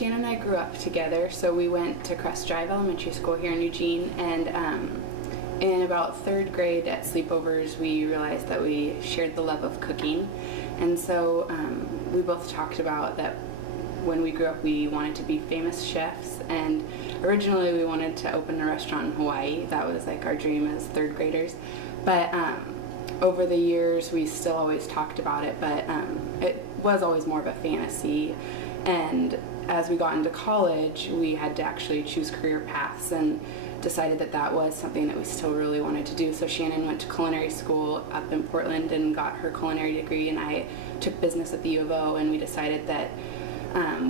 Shannon and I grew up together, so we went to Crest Drive Elementary School here in Eugene, and in about 3rd grade at sleepovers we realized that we shared the love of cooking, and so we both talked about that when we grew up we wanted to be famous chefs, and originally we wanted to open a restaurant in Hawaii. That was like our dream as 3rd graders, but over the years we still always talked about it, but it was always more of a fantasy. And as we got into college, we had to actually choose career paths and decided that that was something that we still really wanted to do. So Shannon went to culinary school up in Portland and got her culinary degree, and I took business at the U of O, and we decided that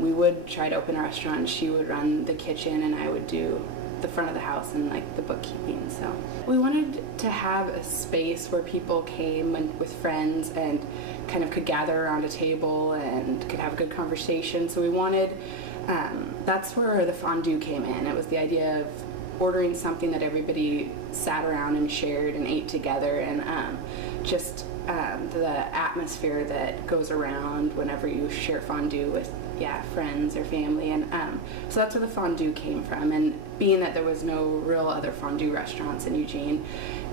we would try to open a restaurant. She would run the kitchen and I would do the front of the house and like the bookkeeping. So we wanted to have a space where people came and with friends and kind of could gather around a table and could have a good conversation. So we wanted, that's where the fondue came in. It was the idea of ordering something that everybody sat around and shared and ate together, and just the atmosphere that goes around whenever you share fondue with friends or family. And so that's where the fondue came from, and being that there was no real other fondue restaurants in Eugene.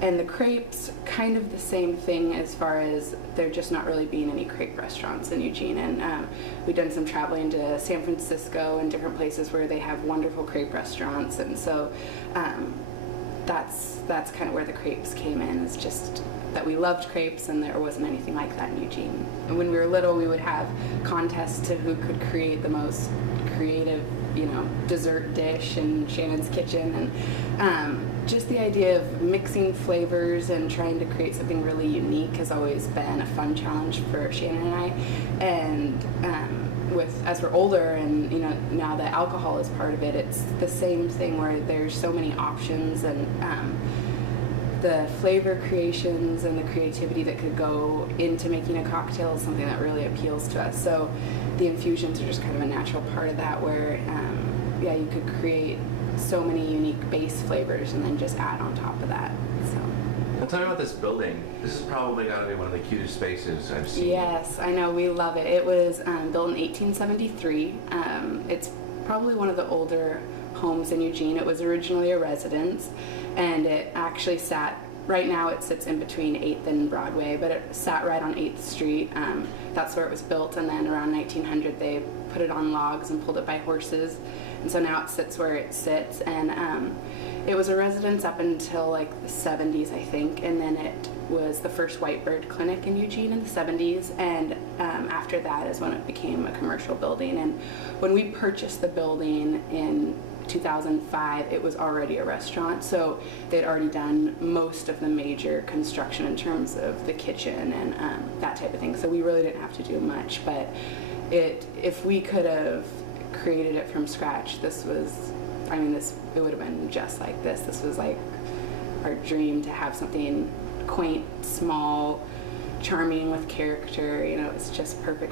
And the crepes, kind of the same thing as far as there just not really being any crepe restaurants in Eugene. And we've done some traveling to San Francisco and different places where they have wonderful crepe restaurants, and so that's kind of where the crepes came in. It's just that we loved crepes and there wasn't anything like that in Eugene. And when we were little, we would have contests to who could create the most creative, dessert dish in Shannon's kitchen, and just the idea of mixing flavors and trying to create something really unique has always been a fun challenge for Shannon and I. And as we're older and now that alcohol is part of it, it's the same thing where there's so many options, and the flavor creations and the creativity that could go into making a cocktail is something that really appeals to us. So the infusions are just kind of a natural part of that, where you could create so many unique base flavors and then just add on top of that. So. Well, tell me about this building. This has probably got to be one of the cutest spaces I've seen. Yes, I know, we love it. It was built in 1873. It's probably one of the older homes in Eugene. It was originally a residence, and it actually right now it sits in between 8th and Broadway, but it sat right on 8th Street. That's where it was built, and then around 1900 they put it on logs and pulled it by horses, and so now it sits where it sits. And it was a residence up until like the 70s, I think, and then it was the first white bird clinic in Eugene in the 70s, and after that is when it became a commercial building. And when we purchased the building in 2005, it was already a restaurant, so they'd already done most of the major construction in terms of the kitchen and that type of thing, so we really didn't have to do much. But if we could have created it from scratch, it would have been just like this. This was like our dream, to have something quaint, small, charming with character. It's just perfect